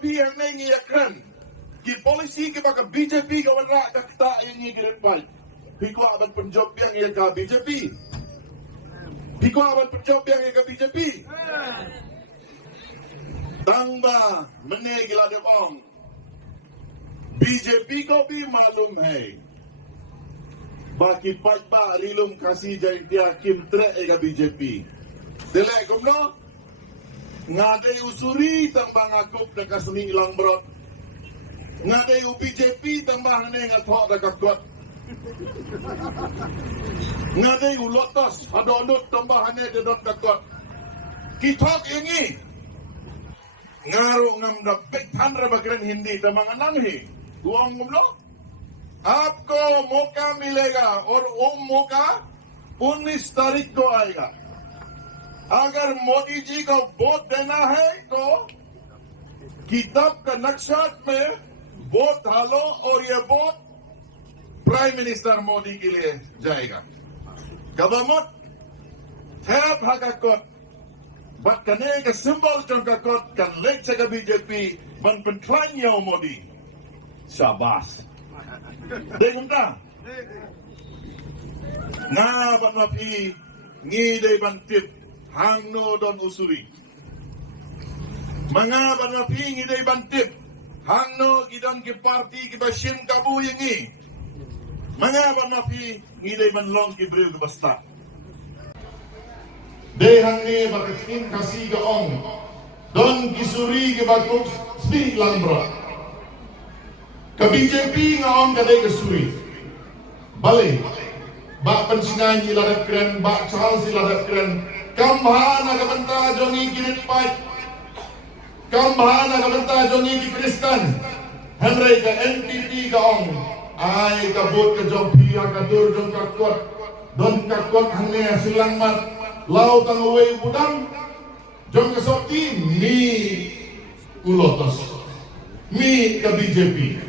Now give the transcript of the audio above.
พี่yang mengiyakan ki polisi ke baka BJP kawan rak tak yang ngigirin baik piku aban penjob yang ia ka BJP piku aban penjob yang ia ka BJP tangba mene gila debong BJP ko भी मालूम है बाकी पटबा रीलुम kasi jai dia kim tre ega BJP dele kumno ngade usuri tambah ngakup da kasuni ilang brot ngade u BJP tambah ne ngathok da kakot ngade u lotos hadonut tambah ne de dot kakot kitok ingi ngaru ngam da bekhan ra bakren hindi tamang ananghi दुआओं गुमलो आपको मौका मिलेगा और वो मौका 19 तारीख को आएगा अगर मोदी जी को वोट देना है तो किताब का नक्शा में वोट डालो और ये वोट प्राइम मिनिस्टर मोदी के लिए जाएगा गवर्नमेंट है भागकोट बट कने के सिंबल चंकाकोट kan lek jaga BJP man pentran yaw Modi Syabas. Dengung tak? Nga ban mapi ngide ban tip hangno don usuri. Mga ban mapi ngide ban tip hangno gidan ki parti ki basin kabu yengi. Mga ban mapi ngide ban long ki bril basta. De hangne bakatin kasi gaong don kisuri ki bakuk spi langbra. Ke BJP ngaon kadai ke suri balik bak pensinganyi ladap keren bak Charles ladap keren kambhana ke benta jongi kirit pai kambhana ke benta jongi ki Kristen Henry ke NPP ngaon ai kabut ke jopi akadur jong kakot don kakot hangne silang mat lau tangwe budang jong ke soti mi ulotos mi ke BJP